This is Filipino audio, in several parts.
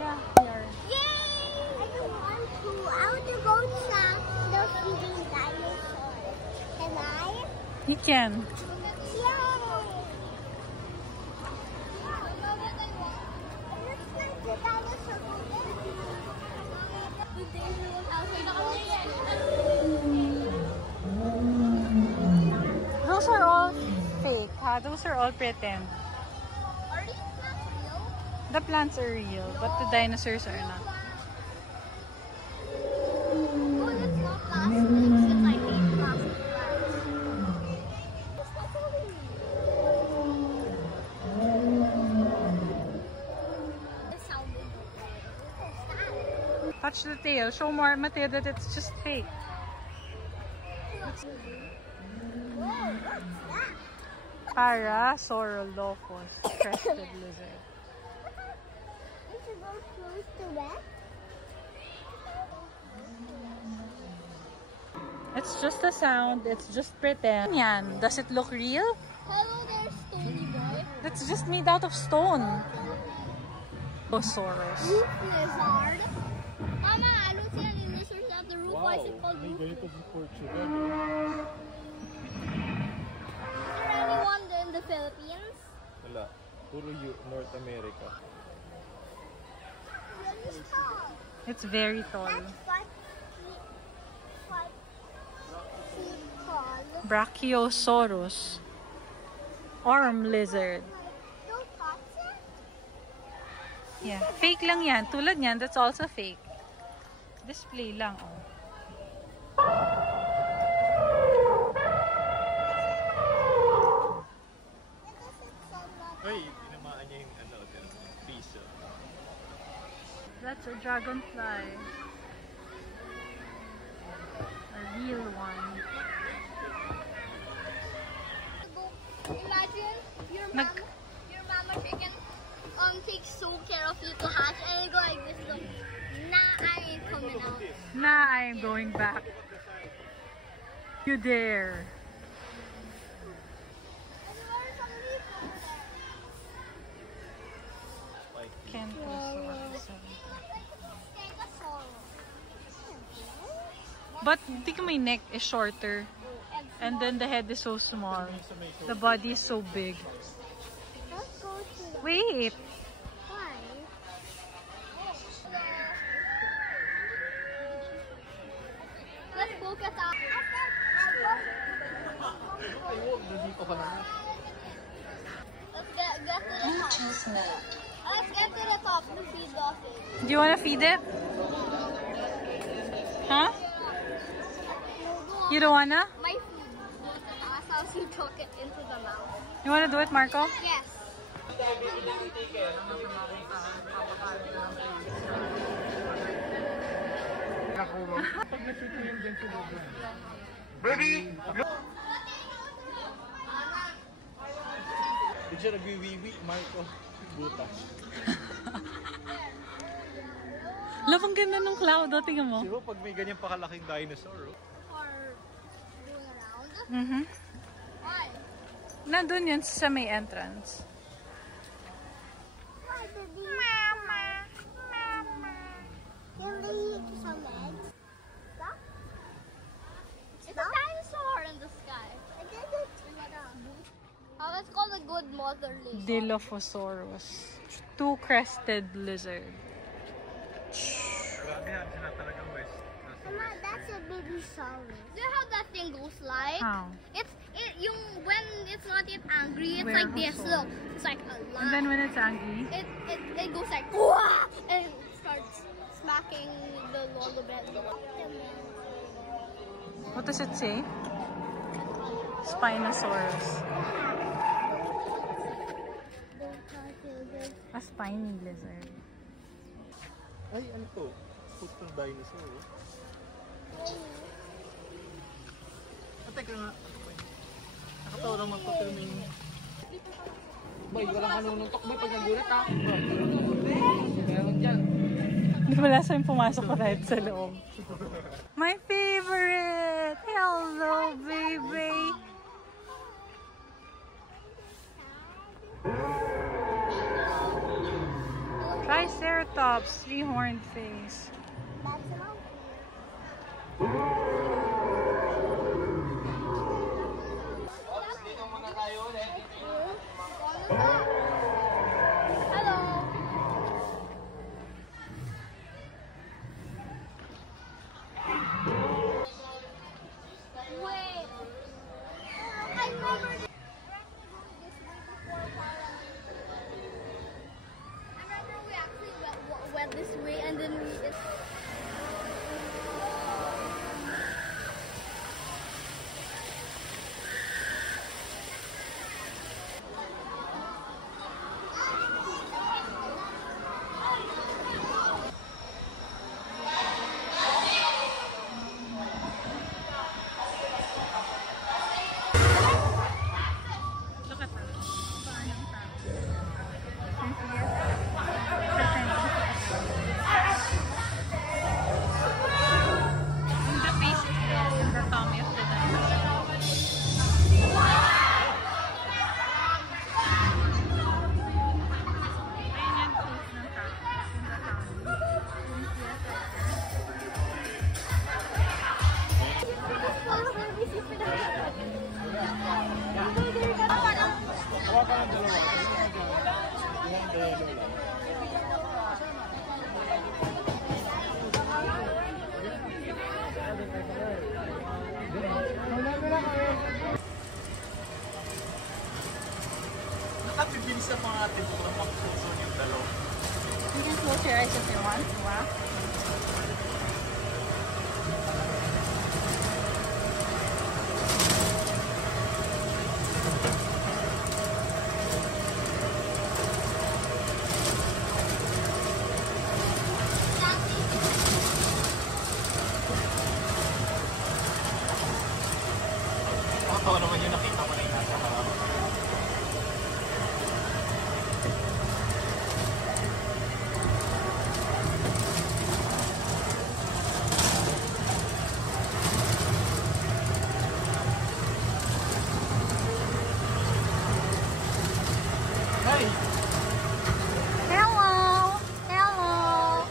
Yeah, we are. Yay! I don't want to. I want to go to the feeding dinosaurs. Can I? You can. Those are all fake, huh? Those are all pretend. Are these plants real? The plants are real, but the dinosaurs are not. Oh, that's not plastic. Since I hate plastic plants. It's not really real. It sounded good. Touch the tail. Show more Mateo that it's just fake. Whoa, what's that? Parasaurolophus, crested lizard. We should go close to that. It's just a sound. It's just pretend. Yan. Does it look real? Hello there, Stony Boy. That's just made out of stone. Brontosaurus. Roof lizard. Mama, I don't see any lizards at the roof. Why is it called roof? Is there anyone in the Philippines? Wala. Puro North America. Really tall. It's very tall. That's 5 feet tall. Brachiosaurus. Arm lizard. Don't touch it. Yeah. Fake lang yan. Tulad niyan, that's also fake. Display lang, oh. Ay, tinamaan niya yung piso. That's a dragonfly. A real one. Imagine your mama chicken takes so care of you to hatch and you go like this. So, nah, I ain't coming out. Nah, I'm going back. You dare. But think my neck is shorter. And then the head is so small. The body is so big. Let's go to the Wait. Why? Let's look at that. Let's get to the top. Let's get to the top to feed dolphins. Do you want to feed it? Huh? You don't wanna? My food. That's how she took it into the mouth. You wanna do it, Marco? Yes. Ready? Hindi siya nagwiwiwi, Marco. Butas. Love, ang ganda ng cloud. O, tingnan mo. Di ba pag may ganyan pakalaking dinosaur, oh? Or going around. Mhm. Why? Nandun yun sa may entrance. Why, baby? Mama. Mama. Can they eat some eggs? Stop. It's a dinosaur in the sky. I did it. Let's call a good mother lizard. Dilophosaurus. Two-crested lizard. Grabe yan, sila talagang west. Mama, that's a baby saurus. Do you know how that thing goes like? How? When it's not yet angry, it's like this. Look, it's like a line. And then when it's angry, It goes like wah, and it starts smacking the lower bed. what does it say? Spinosaurus. A spiny lizard. Ay, ano to? Foot ng dinosaur, oh. Teka nga. Nakatawa naman pa pero may... Boy, walang kanununtok boy pag nagulat ha. Meron dyan. Hindi wala sa'yo pumasok pa tayo sa loob. My favorite! Hello, baby! Triceratops, three-horned face. That's a monkey. Hello. Wait. I remember this way before. I remember we actually went this way and then we. Look at that. And the face is still the tummy of the dinosaur. Ayun yung face ng cat. Yung the tummy. Nakapibilis na mga atin kung napang-puso yung dalaw. You can close your eyes if you want. Wow. Nakatawa naman yung nakita mo na yung nasa harap. Hi! Hello! Hello!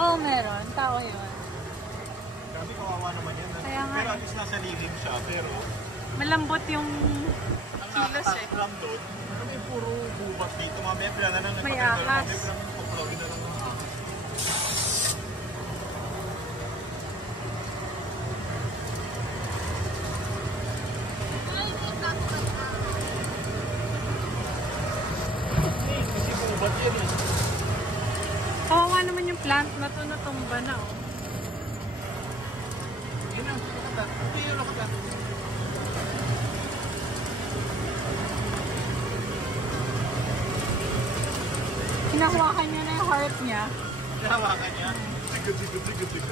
Oh, meron. Tao yun. Grabe kawawa naman yan. Kaya nga Pero eh. at least nasa lilim siya. Pero Malambot yung ang kilos eh. nakakatakot lang doon, ano may puro bubat dito. Mamaya pila na lang May nagpapagdala. ahas. Mamaya pila na paplawin na lang ng ahas. Kasi bubat yan eh. Kawawa naman yung plant na to, natumba na oh. Yun ang lakatan. Hindi yung lakatan. Hinahawakan niya na yung heart niya. Hawakan niya. Sigod.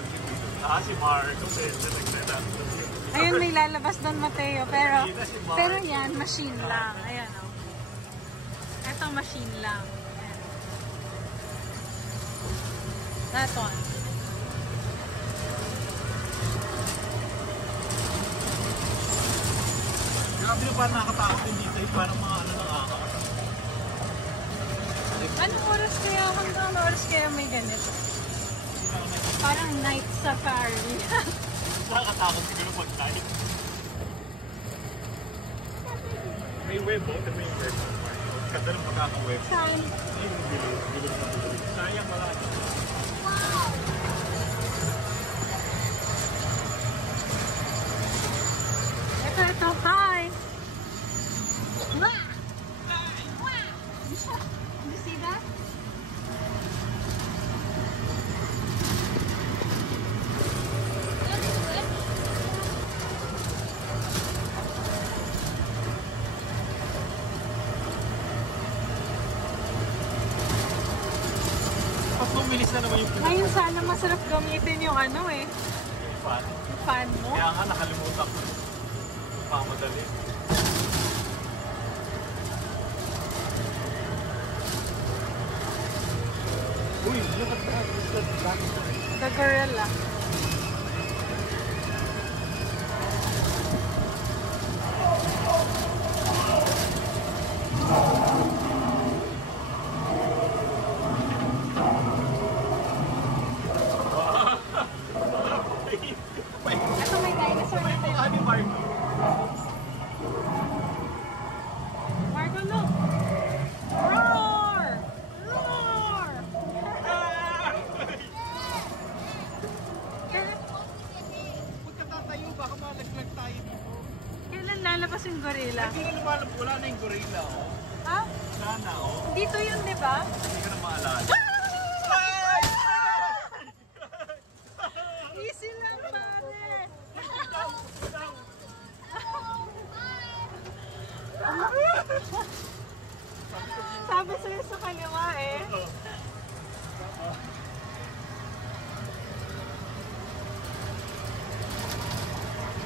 Ah, si Mark. Kasi nagsalita. Ayun, may lalabas doon, Mateo. Pero yan, machine lang. Ayan oh. Ito, machine lang. Ayan. That one. Grabe yung parang nakakatakot din dito. Yung parang mga ano ng ahas. Anong oras kaya? Hanggang oras kaya may ganito? Parang night safari. Nakakatakot siguro pag night. May web oh. Ito may web. Ganda ng pagkaka-web. Saan? Ay, bilog na bilog. Sayang marami. Wow. Ito. Hi! Wow. You see that? Mas bumilis na naman yung Ngayon sana masarap gamitin yung ano eh. fan. Yung fan mo. Kaya nga nakalimutan ko. Pamadali. Uy, look at that. It's the back. The gorilla. gorilla. Hindi na lumalap, wala na yung gorilla, oh. Ha? Sana, oh. Dito yun, di ba? Hindi ko na maalala. Easy lang, pare. Sabi sa'yo sa kaliwa eh.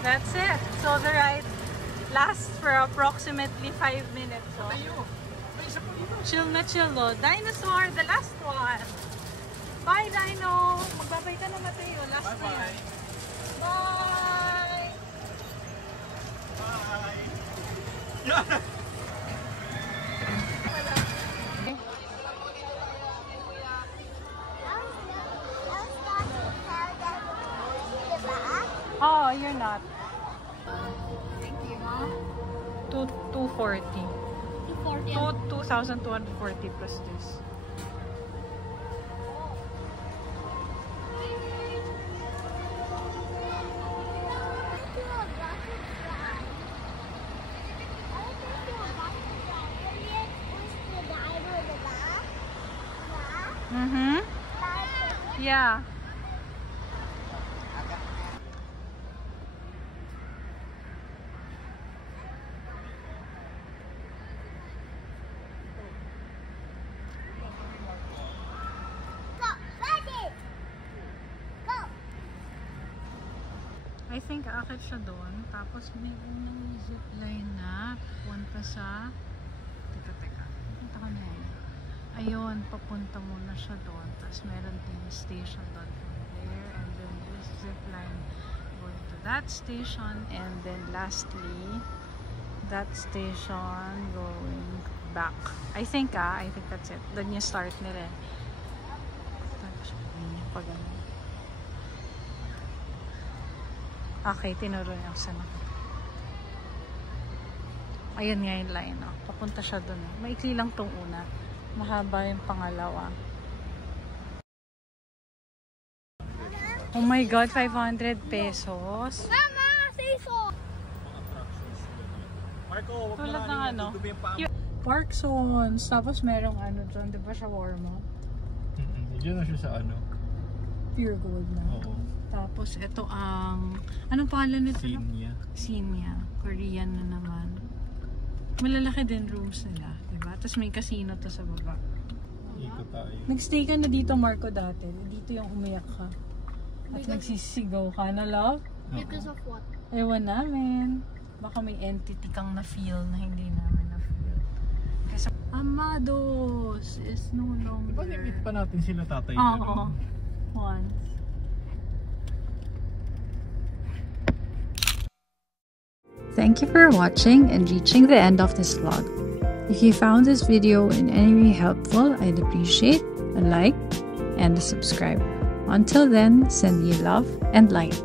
That's it. So the ride lasts for approximately 5 minutes. So, chill na chill, oh. Dinosaur, the last one. Bye, Dino. Magbabay ka na, Mateo. Last na yan. Bye. Bye. Oh, you're not. Thank you, huh? 240. 2,240 plus this. Mm-hmm. Yeah. I think aakit siya doon. Tapos may unang zipline na punta sa... Teka. Punta ka na yun. Ayun, papunta muna siya doon. Tapos meron din station doon from there. And then this zipline going to that station. And then lastly, that station going back. I think that's it. Doon yung start nila eh. Tapos pag ano. Okay, tinuro niya ako sana. Ayun nga yung line, oh. Papunta siya dun. Oh. Maikli lang tong una. Mahaba yung pangalawa. Oh my God, 500 pesos. Mama, say so. Marco, wag mo Tulad na ng ano. dudubi yung paa. Park zones. Tapos merong ano dyan. Di ba shawarma? Diyan na siya sa ano. Pure gold na. Oo. Tapos ito ang... Anong pangalan nito? Sinya. Sinya. Korean na naman. Malalaki din rooms nila. Diba? Tapos may casino to sa baba. Ikot tayo. Nag-stay ka na dito, Marco, dati. Dito yung umiyak ka. At nagsisigaw ka na, love. Because of what? Ewan namin. Baka may entity kang na-feel na hindi namin na-feel. Kasi Amados is no longer... Diba limit pa natin sila tatay? Oo. Once. Thank you for watching and reaching the end of this vlog. If you found this video in any way helpful, I'd appreciate a like and a subscribe. Until then, send you love and light.